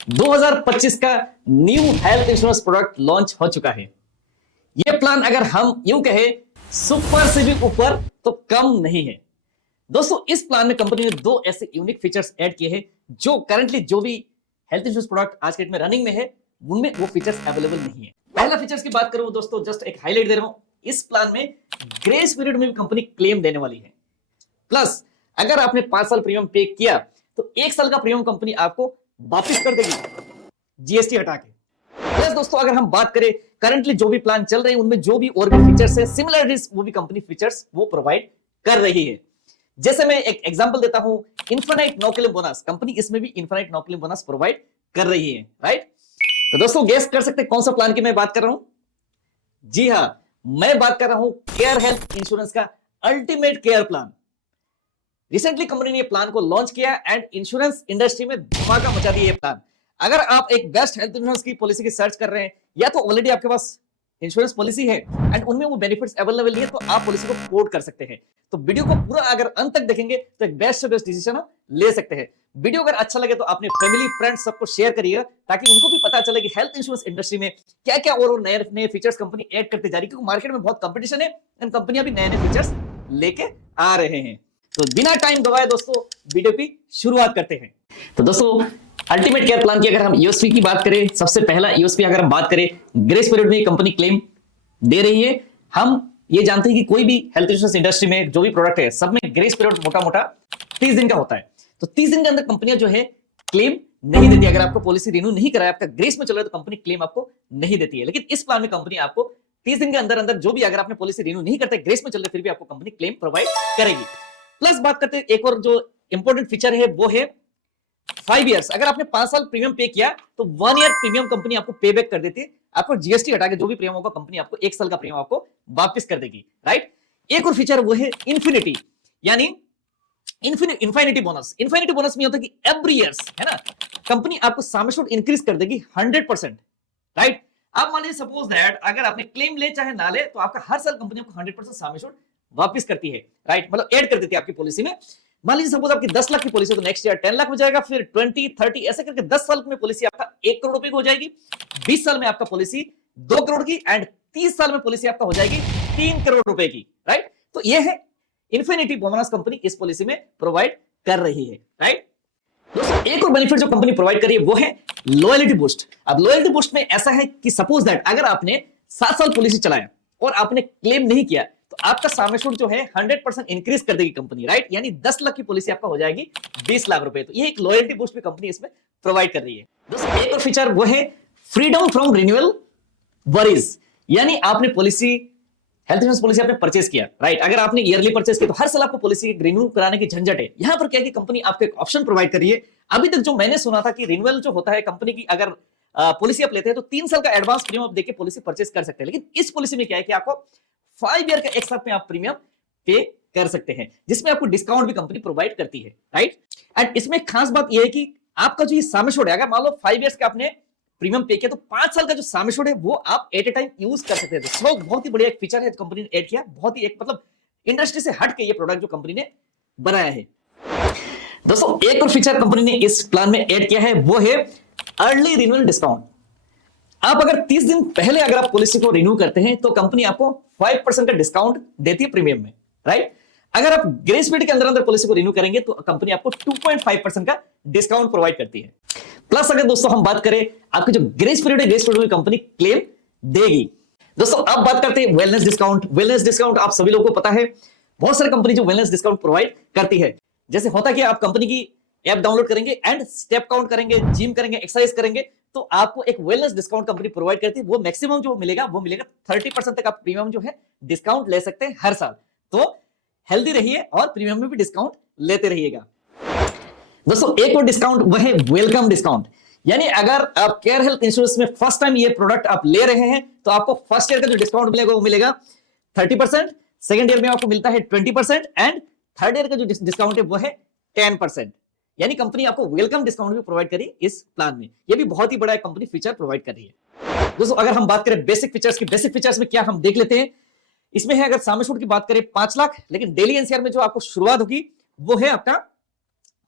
2025 का new health insurance product launch हो चुका है। यह प्लान अगर हम यूं कहे सुपर से भी ऊपर तो कम नहीं है। दोस्तों इस प्लान में कंपनी ने दो ऐसे यूनिक फीचर्स ऐड किए हैं जो करंटली जो भी हेल्थ इंश्योरेंस प्रोडक्ट आज के डेट में रनिंग में है उनमें वो फीचर्स अवेलेबल नहीं है। पहला फीचर्स की बात करूं दोस्तों, जस्ट एक हाईलाइट दे रहा हूं, इस प्लान में ग्रेस पीरियड में भी कंपनी क्लेम देने वाली है। प्लस अगर आपने 5 साल प्रीमियम पे किया तो 1 साल का प्रीमियम कंपनी आपको वापस कर देगी जीएसटी हटा के। प्लस दोस्तों अगर हम बात करें करंटली जो भी प्लान चल रहे हैं उनमें जो भी और भी फीचर्स है सिमिलरिटीज वो भी कंपनी फीचर्स वो प्रोवाइड कर रही है। जैसे मैं एक एग्जांपल देता हूं, infinite no claim bonus, company इसमें भी infinite no claim bonus provide कर रही है, राइट। तो दोस्तों गेस कर सकते हैं कौन सा प्लान की मैं बात कर रहा हूं? जी हां, मैं बात कर रहा हूं केयर हेल्थ इंश्योरेंस का ultimate care plan. Recently company ने ये प्लान को लॉन्च किया एंड इंश्योरेंस इंडस्ट्री में धमाका मचा दिया ये प्लान। अगर आप एक बेस्ट हेल्थ इंश्योरेंस की पॉलिसी की सर्च कर रहे हैं या तो ऑलरेडी आपके पास इंश्योरेंस पॉलिसी है एंड उनमें वो बेनिफिट्स अवेलेबल नहीं है तो आप पॉलिसी को पोर्ट कर सकते हैं। तो वीडियो को पूरा अगर अंत तक देखेंगे तो एक बेस्ट से बेस्ट डिसीजन आप ले सकते हैं। वीडियो अगर अच्छा लगे तो अपने फैमिली फ्रेंड्स सबको शेयर करिएगा ताकि उनको भी पता चले कि हेल्थ इंश्योरेंस इंडस्ट्री में क्या क्या और नए नए फीचर्स कंपनी ऐड करते जा रही है, क्योंकि मार्केट में बहुत कंपटीशन है एंड कंपनियां भी नए नए फीचर्स लेके आ रहे हैं। तो बिना टाइम गवाए दोस्तों वीडियो की शुरुआत करते हैं। तो दोस्तों अल्टीमेट केयर प्लान की अगर हम यूएसपी की बात करें, सबसे पहला यूएसपी अगर हम बात करें, ग्रेस पीरियड में कंपनी क्लेम दे रही है। हम ये जानते हैं कि कोई भी हेल्थ इंश्योरेंस इंडस्ट्री में जो भी प्रोडक्ट है सब में ग्रेस पीरियड मोटा मोटा 30 दिन का होता है। तो 30 दिन के अंदर कंपनियां जो है क्लेम नहीं देती। अगर आपको पॉलिसी रिन्यू नहीं कराया, आपका ग्रेस में चल रहा है तो कंपनी क्लेम आपको नहीं देती है। लेकिन इस प्लान में कंपनी आपको 30 दिन के अंदर अंदर जो भी अगर आपने पॉलिसी रिन्यू नहीं करते, ग्रेस में चल रहे फिर भी आपको कंपनी क्लेम प्रोवाइड करेगी। प्लस बात करते हैं एक और जो इंपॉर्टेंट फीचर है वो है 5 इयर्स। अगर आपने 5 साल प्रीमियम पे किया तो 1 ईयर प्रीमियम कंपनी आपको पे बैक कर देती है। आपको जीएसटी हटा के जो भी प्रीमियम होगा कंपनी आपको 1 साल का प्रीमियम आपको वापस कर देगी, राइट। एक और फीचर वो है इन्फिनिटी, यानी इन्फिनिटी बोनस। इन्फिनिटी बोनस में होता है कि एवरी ईयर्स है ना कंपनी आपको सम एश्योर्ड इंक्रीज कर देगी 100%, राइट। आप मान लीजिए सपोज दैट अगर आपने क्लेम ले चाहे ना ले तो आपका हर साल कंपनी आपको 100% सम एश्योर्ड वापस करती है, राइट, मतलब ऐड कर देती है आपकी पॉलिसी में। मान लीजिए सपोज आपकी 10 लाख की पॉलिसी तो नेक्स्ट ईयर 10 लाख हो जाएगा, फिर 20 30 ऐसे करके 10 साल में पॉलिसी आपका 1 करोड़ रुपए की हो जाएगी, 20 साल में आपका पॉलिसी 2 करोड़ की एंड 30 साल में पॉलिसी आपका हो जाएगी 3 करोड़ रुपए की, राइट। तो ये है इन्फिनिटी बोनस कंपनी इस पॉलिसी में प्रोवाइड कर रही है, राइट। दोस्तों एक और बेनिफिट जो कंपनी प्रोवाइड कर रही है वो है लॉयल्टी बूस्ट। अब लॉयल्टी बूस्ट में ऐसा है कि सपोज दैट अगर आपने 7 साल पॉलिसी चलाया और आपने क्लेम नहीं किया तो आपका सम एश्योर्ड जो है 100% इंक्रीज कर देगी कंपनी, राइट। यानी 10 लाख की पॉलिसी आपका हो जाएगी 20 लाख रुपए। तो ये एक लॉयल्टी बूस्ट भी कंपनी इसमें प्रोवाइड कर रही है। दोस्तों एक और फीचर वो है फ्रीडम फ्रॉम रिन्यूअल वरीज, यानी आपने पॉलिसी हेल्थ इंश्योरेंस पॉलिसी आपने परचेस किया, राइट। अगर आपने ईयरली परचेस किया तो हर साल आपको पॉलिसी रिन्यू कराने की झंझट है। यहां पर क्या है कि कंपनी आपको एक ऑप्शन प्रोवाइड कर रही है। अभी तक जो मैंने सुना था कि रिन्यूअल जो होता है कंपनी की, अगर पॉलिसी आप लेते हैं तो 3 साल का एडवांस प्रीमियम आप देके पॉलिसी परचेस कर सकते हैं। लेकिन इस पॉलिसी में क्या है कि आपको 5 ईयर का एक साथ में आप प्रीमियम पे कर सकते हैं, जिसमें आपको डिस्काउंट भी कंपनी प्रोवाइड करती है, राइट। एंड इसमें खास बात यह है कि आपका जो ये सम एश्योर्ड है, अगर मान लो 5 इयर्स का आपने प्रीमियम पे किया तो 5 साल का जो सम एश्योर्ड है वो आप एट ए टाइम यूज कर सकते हैं। तो बहुत ही बढ़िया एक फीचर है कंपनी ने ऐड किया, बहुत ही एक मतलब इंडस्ट्री से हट के ये प्रोडक्ट जो कंपनी ने बनाया है। दोस्तों एक और फीचर कंपनी ने इस प्लान में ऐड किया है वो है अर्ली रिन्यूअल डिस्काउंट। आप अगर 30 दिन पहले अगर आप पॉलिसी को रिन्यू करते हैं तो कंपनी आपको 5% का डिस्काउंट देती है प्रीमियम में, राइट। अगर आप ग्रेस पीरियड के अंदर अंदर पॉलिसी को रिन्यू करेंगे तो कंपनी आपको 2.5% का डिस्काउंट प्रोवाइड करती है। प्लस अगर दोस्तों हम बात करें आपकी जो ग्रेस पीरियड है, ग्रेस पीरियड में कंपनी क्लेम देगी। दोस्तों अब बात करते हैं वेलनेस डिस्काउंट। वेलनेस डिस्काउंट आप सभी लोगों को पता है, बहुत सारी कंपनी जो वेलनेस डिस्काउंट प्रोवाइड करती है। जैसे होता कि आप कंपनी की ऐप डाउनलोड करेंगे एंड स्टेप काउंट करेंगे, जिम करेंगे, एक्सरसाइज करेंगे तो आपको एक वेलनेस डिस्काउंट कंपनी प्रोवाइड करती है। वो मैक्सिमम जो मिलेगा वो मिलेगा 30% तक आप प्रीमियम जो है डिस्काउंट ले सकते हैं हर साल। तो हेल्दी रहिए और प्रीमियम में भी डिस्काउंट लेते रहिएगा। दोस्तों एक और डिस्काउंट वह है वेलकम डिस्काउंट, यानी अगर आप केयर हेल्थ इंश्योरेंस में फर्स्ट टाइम ये प्रोडक्ट आप ले रहे हैं तो आपको फर्स्ट ईयर का जो डिस्काउंट मिलेगा वो मिलेगा 30%, सेकंड ईयर में आपको मिलता है 20% एंड थर्ड ईयर का जो डिस्काउंट है वो है 10%। यानी कंपनी आपको वेलकम डिस्काउंट भी प्रोवाइड करी इस प्लान में। ये भी बहुत ही बड़ा कंपनी फीचर प्रोवाइड कर रही है। दोस्तों अगर हम बात करें बेसिक फीचर्स की, बेसिक फीचर्स में क्या हम देख लेते हैं। इसमें है अगर सम एश्योर्ड की बात करें 5 लाख, लेकिन डेली एनसीआर में जो आपको शुरुआत होगी वो है आपका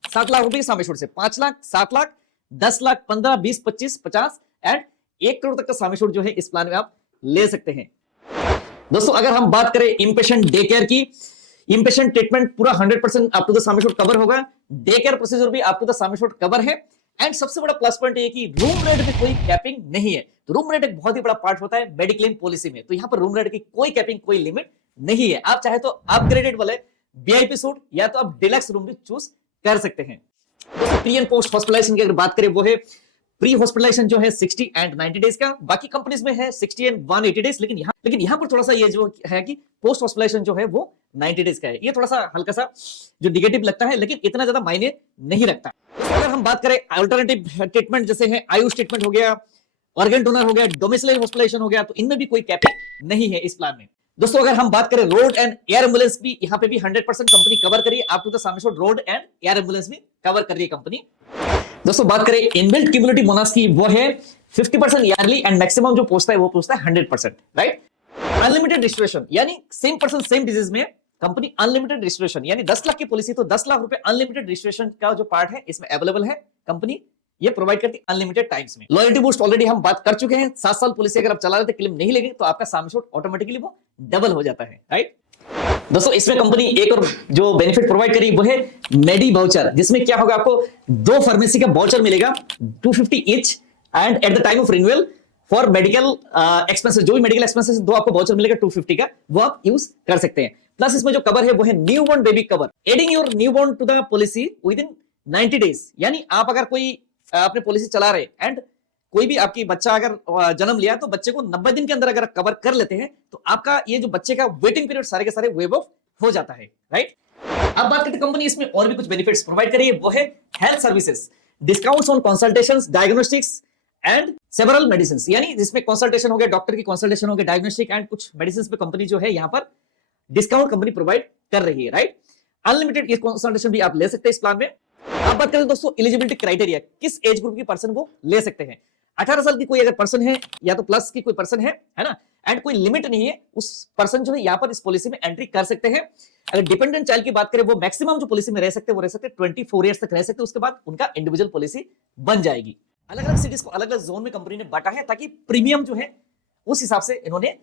7 लाख रुपए सम एश्योर्ड से। 5 लाख, 7 लाख, 10 लाख, 15, 20, 25, 50 एंड 1 करोड़ तक का सम एश्योर्ड जो है इस प्लान में आप ले सकते हैं। दोस्तों अगर हम बात करें इनपेशेंट डे केयर की, इनपेशेंट ट्रीटमेंट पूरा 100% up to the sum assured cover होगा, डे केयर प्रोसीजर भी up to the sum assured cover है। एंड सबसे बड़ा प्लस पॉइंट ये कि रूम रेट में कोई कैपिंग नहीं है। तो रूम रेट एक बहुत ही बड़ा पार्ट होता है मेडिक्लेम पॉलिसी में, तो यहां पर रूम रेट की कोई कैपिंग, कोई लिमिट नहीं है। आप चाहे तो अपग्रेडेड वाले वीआईपी सूट या तो आप डिलक्स रूम भी चूज कर सकते हैं। दोस्तों प्री एंड पोस्ट हॉस्पिटलाइजेशन की अगर बात करें, वो है प्री हॉस्पिटलाइजेशन जो है 60 एंड 90 डेज का, बाकी कंपनीज में है 60 एंड 180 डेज, लेकिन यहां पर थोड़ा सा ये जो है कि पोस्ट हॉस्पिटलाइजेशन जो है वो 90 डेज का है। ये थोड़ा सा हल्का सा जो निगेटिव लगता है, लेकिन इतना ज्यादा मायने नहीं रखता। तो अगर हम बात करें अल्टरनेटिव ट्रीटमेंट जैसे है आयुष ट्रीटमेंट हो गया, ऑर्गन डोनर हो गया, डोमिसाइल हॉस्पिटलाइजेशन हो गया, तो इनमें भी कोई कैपिंग नहीं है इस प्लान में। दोस्तों अगर हम बात करें रोड एंड एयर एम्बुलेंस भी, यहाँ पे भी 100% कंपनी कवर करी, आप to the sum assured road and air ambulance भी कवर कर रही है कंपनी। दोस्तों बात करें इनबिल्ट क्यूमुलेटिव बोनस की, वो है 50% ईयरली एंड मैक्सिमम जो पहुंचता है वो पहुंचता है 100%, राइट। अनलिमिटेड रिस्टोरेशन यानी सेम पर्सन सेम डिजीज में कंपनी अनलिमिटेड रिस्टोरेशन, यानी 10 लाख की पॉलिसी तो 10 लाख रुपए अनलिमिटेड रिस्टोरेशन का जो पार्ट है इसमें अवेलेबल है। कंपनी ये प्रोवाइड करती है अनलिमिटेड टाइम्स में। लॉयल्टी बूस्ट ऑलरेडी हम बात कर चुके हैं, 7 साल पॉलिसी अगर आप चला रहे थे, क्लेम नहीं लेंगे तो आपका सम एश्योर्ड ऑटोमेटिकली वो डबल हो जाता है, राइट। दोस्तों इसमें कंपनी एक और जो बेनिफिट प्रोवाइड करी वो है मेडी वाउचर, जिसमें क्या होगा, आपको 2 फार्मेसी का वाउचर मिलेगा 250 each and at the time of renewal for medical expenses, जो भी मेडिकल एक्सपेंसेस 2 आपको वाउचर मिलेगा 250 का, वो आप यूज कर सकते हैं। प्लस इसमें जो कवर है वो है newborn baby cover, adding your newborn to the policy within 90 days. यानी आप अगर कोई अपने पॉलिसी चला रहे एंड कोई भी आपकी बच्चा अगर जन्म लिया तो बच्चे को 90 दिन के अंदर अगर कवर कर लेते हैं तो आपका ये जो बच्चे का वेटिंग पीरियड सारे के सारे वेव ऑफ हो जाता है, राइट। अब बात करते हैं कंपनी इसमें और भी कुछ बेनिफिट्स प्रोवाइड करी है, वो है health services, discounts on consultations, diagnostics and several medicine, यानी जिसमें कंसल्टेशन हो गया, डॉक्टर की कंसल्टेशन हो गया, डायग्नोस्टिक एंड कुछ मेडिसिन पे कंपनी जो है यहाँ पर डिस्काउंट कंपनी प्रोवाइड कर रही है, राइट। अनलिमिटेड ये कंसल्टेशन भी आप ले सकते हैं इस प्लान में। अब बात करें दोस्तों एलिजिबिलिटी क्राइटेरिया, किस एज ग्रुप की पर्सन वो ले सकते हैं। 18 साल की कोई अगर पर्सन है या तो प्लस की कोई पर्सन है ना, एंड कोई लिमिट नहीं है, उस पर्सन जो है यहाँ पर इस पॉलिसी में एंट्री कर सकते हैं। अगर डिपेंडेंट चाइल्ड की बात करें, वो मैक्सिमम जो पॉलिसी में रह सकते हैं वो रह सकते हैं 24 ईयर्स तक रह सकते हैं, उसके बाद उनका इंडिविजुअल पॉलिसी बन जाएगी। अलग अलग सिटीज को अलग अलग जोन में कंपनी ने बांटा है ताकि प्रीमियम जो है उस हिसाब से इन्होंने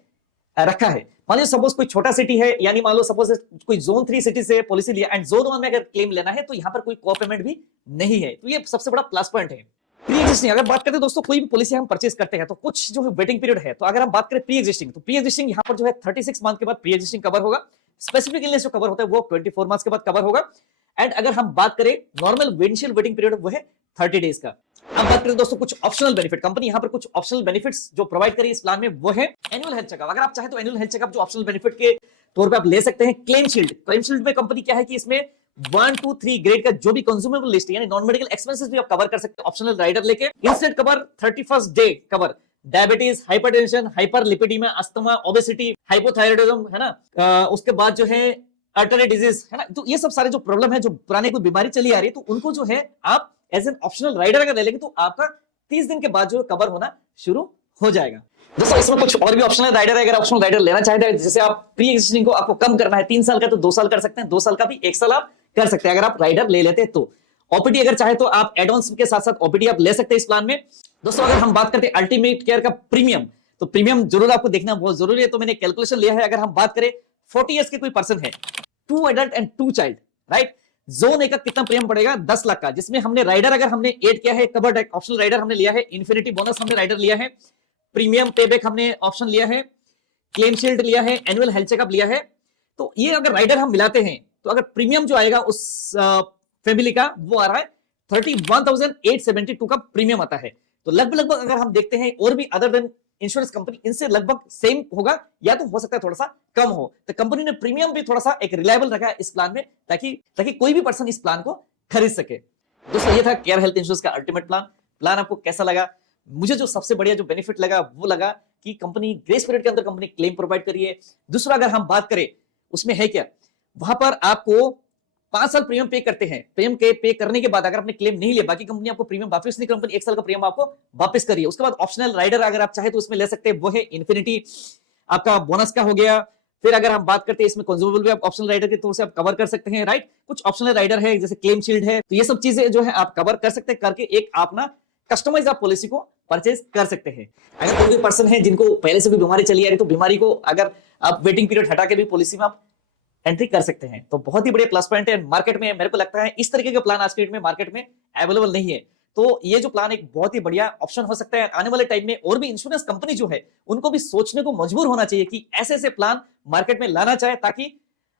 रखा है। मान लो सपोज कोई छोटा सिटी है, यानी मान लो सपोज कोई जोन 3 सिटी से पॉलिसी लिया एंड जोन 1 में अगर क्लेम लेना है तो यहाँ पर कोई को पेमेंट भी नहीं है, तो ये सबसे बड़ा प्लस पॉइंट है। प्री एग्जिस्टिंग अगर बात करते हैं दोस्तों, कोई भी पॉलिसी हम परचेज करते हैं तो कुछ जो है वेटिंग पीरियड है, तो अगर हम बात करें प्री एग्जिस्टिंग, तो प्री एग्जिस्टिंग यहाँ पर जो है 36 मंथ के बाद प्री एग्जिस्टिंग कवर होगा। स्पेसिफिक इलनेस जो कवर होता है वो 24 मंथ के बाद कवर होगा। एंड अगर हम बात करें नॉर्मल विंडशील्ड वेटिंग पीरियड वो है 30 डेज का। अब बात करें दोस्तों कुछ ऑप्शनल बेनिफिट, कंपनी यहाँ पर कुछ ऑप्शनल बेनिफिट्स जो प्रोवाइड करी इस प्लान में, वो है एनुअल हेल्थ चेकअप। अगर आप चाहे तो एनुअल हेल्थ चेकअप जो ऑप्शनल बेनिफिट के तौर पे आप ले सकते हैं। क्लेम शील्ड, क्लेम शील्ड में कंपनी क्या है कि इसमें 1, 2, 3 ग्रेड का जो भी कंज्यूमेबल लिस्ट यानी नॉन मेडिकल एक्सपेंसेस भी आप कवर कर सकते हैं ऑप्शनल राइडर लेके। Instant cover, 31st day cover, diabetes, hypertension, hyperlipidaemia, asthma, obesity, hypothyroidism, है ना, उसके बाद जो है अल्टरनेट डिजीज, है ना, तो ये सब सारे जो प्रॉब्लम है, जो पुराने कोई बीमारी चली आ रही है, तो उनको जो है आप एज एन ऑप्शनल राइडर अगर ले लेंगे तो आपका 30 दिन के बाद जो कवर होना शुरू हो जाएगा। दोस्तों इसमें कुछ और भी ऑप्शनल राइडर है, अगर ऑप्शनल राइडर लेना चाहते हैं, जैसे आप प्री एग्जिस्टिंग को आपको कम करना है 3 साल का तो 2 साल कर सकते हैं, 2 साल का भी 1 साल आप कर सकते हैं अगर आप राइडर ले लेते हैं तो। ओपीडी अगर चाहे तो आप एडवांस के साथ साथ ओपीडी आप ले सकते हैं इस प्लान में। दोस्तों अगर हम बात करते हैं अल्टीमेट केयर का प्रीमियम, तो प्रीमियम जरूर आपको देखना बहुत जरूरी है, तो मैंने कैलकुलेशन लिया है। अगर हम बात करें 40 इयर्स के कोई पर्सन है, 2 adult and 2 child, right, zone A का कितना प्रीमियम पड़ेगा 10 लाख का, जिसमें हमने राइडर अगर हमने ऐड किया है, कवर्ड ऑप्शनल राइडर हमने लिया है, इन्फिनिटी बोनस हमने राइडर लिया है, प्रीमियम पेबैक हमने ऑप्शन लिया है, क्लेम शील्ड लिया है, एनुअल हेल्थ चेकअप लिया है, तो ये अगर राइडर हम मिलाते हैं तो अगर प्रीमियम जो आएगा उस फैमिली का वो आ रहा है 31,872 का प्रीमियम आता है। तो लगभग अगर हम देखते हैं और भी अदर देन इंश्योरेंस कंपनी इनसे लगभग सेम होगा या तो हो सकता है थोड़ा सा कम हो, तो कंपनी ने प्रीमियम भी थोड़ा सा एक रिलायबल रखा है इस प्लान में ताकि कोई भी पर्सन इस प्लान को खरीद सके। दोस्तों ये था केयर हेल्थ इंश्योरेंस का अल्टीमेट प्लान आपको कैसा लगा? मुझे जो सबसे बढ़िया जो बेनिफिट लगा वो लगा कि कंपनी ग्रेस पीरियड के अंदर कंपनी क्लेम प्रोवाइड करी है। दूसरा अगर हम बात करें उसमें है क्या, वहां पर आपको 5 साल प्रीमियम पे करते हैं, प्रीमियम के पे करने के बाद अगर आपने क्लेम नहीं लिया, बाकी कंपनी आपको प्रीमियम वापस नहीं, कंपनी 1 साल का प्रीमियम आपको वापस करिए। उसके बाद ऑप्शनल राइडर अगर आप चाहे तो उसमें ले सकते हैं, वो है इन्फिनिटी, आपका बोनस का हो गया, फिर अगर हम बात करते हैं इसमें कंज्यूमेबल भी आप ऑप्शनल राइडर के तौर से आप कवर कर सकते हैं, राइट। कुछ ऑप्शनल राइडर है जैसे क्लेम शील्ड है, तो ये सब चीजें जो है आप कवर कर सकते हैं, करके एक आप ना कस्टमाइज आप पॉलिसी को परचेज कर सकते हैं। अगर कोई भी पर्सन है जिनको पहले से भी बीमारी चली आ रही, तो बीमारी को अगर आप वेटिंग पीरियड हटा के भी पॉलिसी में आप एंट्री कर सकते हैं, तो बहुत ही बड़े प्लस पॉइंट है। मार्केट में मेरे को लगता है इस तरीके का प्लान आज के डेट में मार्केट में अवेलेबल नहीं है, तो ये जो प्लान एक बहुत ही बढ़िया ऑप्शन हो सकता है आने वाले टाइम में। और भी इंश्योरेंस कंपनी जो है उनको भी सोचने को मजबूर होना चाहिए कि ऐसे ऐसे प्लान मार्केट में लाना चाहे, ताकि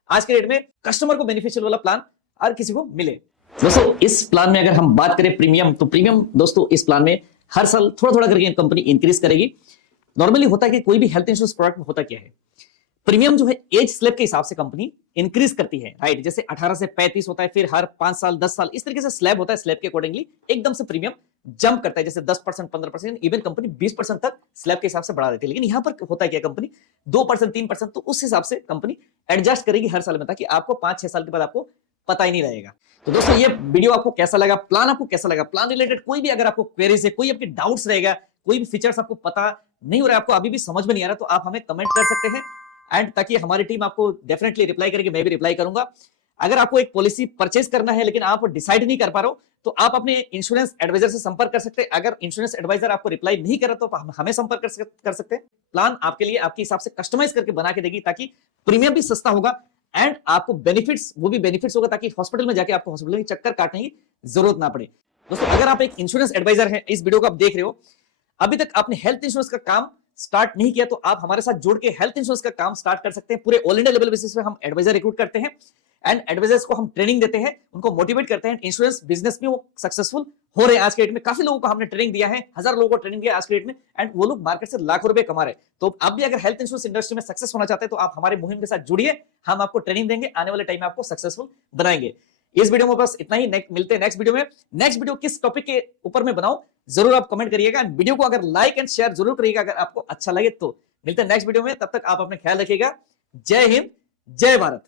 आज के डेट में कस्टमर को बेनिफिशियल वाला प्लान हर किसी को मिले। दोस्तों इस प्लान में अगर हम बात करें प्रीमियम, तो प्रीमियम दोस्तों इस प्लान में हर साल थोड़ा थोड़ा करके कंपनी इंक्रीज करेगी। नॉर्मली होता है कि कोई भी हेल्थ इंश्योरेंस प्रोडक्ट में होता क्या है, प्रीमियम जो है एज स्लैब के हिसाब से कंपनी इंक्रीज करती है, राइट। जैसे 18 से 35 होता है, फिर हर 5 साल 10 साल इस तरीके से स्लैब होता है, स्लैब के अकॉर्डिंगली एकदम से प्रीमियम जंप करता है, जैसे 10%, 15%, इवन कंपनी 20% तक स्लैब के हिसाब से बढ़ा देती है। लेकिन यहां पर होता है क्या, कंपनी 2%, 3%, तो उस हिसाब से कंपनी एडजस्ट करेगी हर साल में, ताकि आपको 5-6 साल के बाद आपको पता ही नहीं रहेगा। तो दोस्तों ये वीडियो आपको कैसा लगा, प्लान आपको कैसा लगा, प्लान रिलेटेड कोई भी अगर आपको क्वेरीज है, कोई आपके डाउट्स रहेगा, कोई भी फीचर्स आपको पता नहीं हो रहा है, आपको अभी भी समझ में नहीं आ रहा, तो आप हमें कमेंट कर सकते हैं, एंड ताकि हमारी टीम आपको डेफिनेटली रिप्लाई करेगी, मैं भी रिप्लाई करूंगा। अगर आपको एक पॉलिसी परचेज करना है लेकिन आप डिसाइड नहीं कर पा रहे हो, तो आप अपने इंश्योरेंस एडवाइजर से संपर्क कर सकते हैं। अगर इंश्योरेंस एडवाइजर आपको रिप्लाई नहीं करे तो आप हमें संपर्क कर सकते हैं। प्लान आपके लिए आपके हिसाब से कस्टमाइज करके बना के देगी, ताकि प्रीमियम भी सस्ता होगा एंड आपको बेनिफिट्स वो भी बेनिफिट्स होगा, ताकि हॉस्पिटल में जाके आपको हॉस्पिटल में चक्कर काटने की जरूरत ना पड़े। दोस्तों अगर आप एक इंश्योरेंस एडवाइजर हैं, इस वीडियो को आप देख रहे हो, अभी तक आपने हेल्थ इंश्योरेंस का काम स्टार्ट नहीं किया, तो आप हमारे साथ जुड़ के हेल्थ इंश्योरेंस का काम स्टार्ट कर सकते हैं। पूरे ऑल इंडिया लेवल बेसिस पे हम एडवाइजर रिक्रूट करते हैं एंड एडवाइजर्स को हम ट्रेनिंग देते हैं, उनको मोटिवेट करते हैं, इंश्योरेंस बिजनेस में वो सक्सेसफुल हो रहे हैं। आज के डेट में काफी लोगों को हमने ट्रेनिंग दिया है, 1000 लोगों को ट्रेनिंग दिया आज के डेट में, एंड वो लोग मार्केट से लाखों रुपए कमा रहे हैं। तो आप भी अगर हेल्थ इंश्योरेंस इंडस्ट्री में सक्सेस होना चाहते हैं, तो आप हमारे मुहिम के साथ जुड़िए, हम आपको ट्रेनिंग देंगे, आने वाले टाइम में आपको सक्सेसफुल बनाएंगे। इस वीडियो में बस इतना ही, मिलते हैं नेक्स्ट वीडियो में। नेक्स्ट वीडियो किस टॉपिक के ऊपर में बनाऊं जरूर आप कमेंट करिएगा, वीडियो को अगर लाइक एंड शेयर जरूर करिएगा अगर आपको अच्छा लगे तो। मिलते हैं नेक्स्ट वीडियो में, तब तक आप अपना ख्याल रखिएगा। जय हिंद, जय भारत।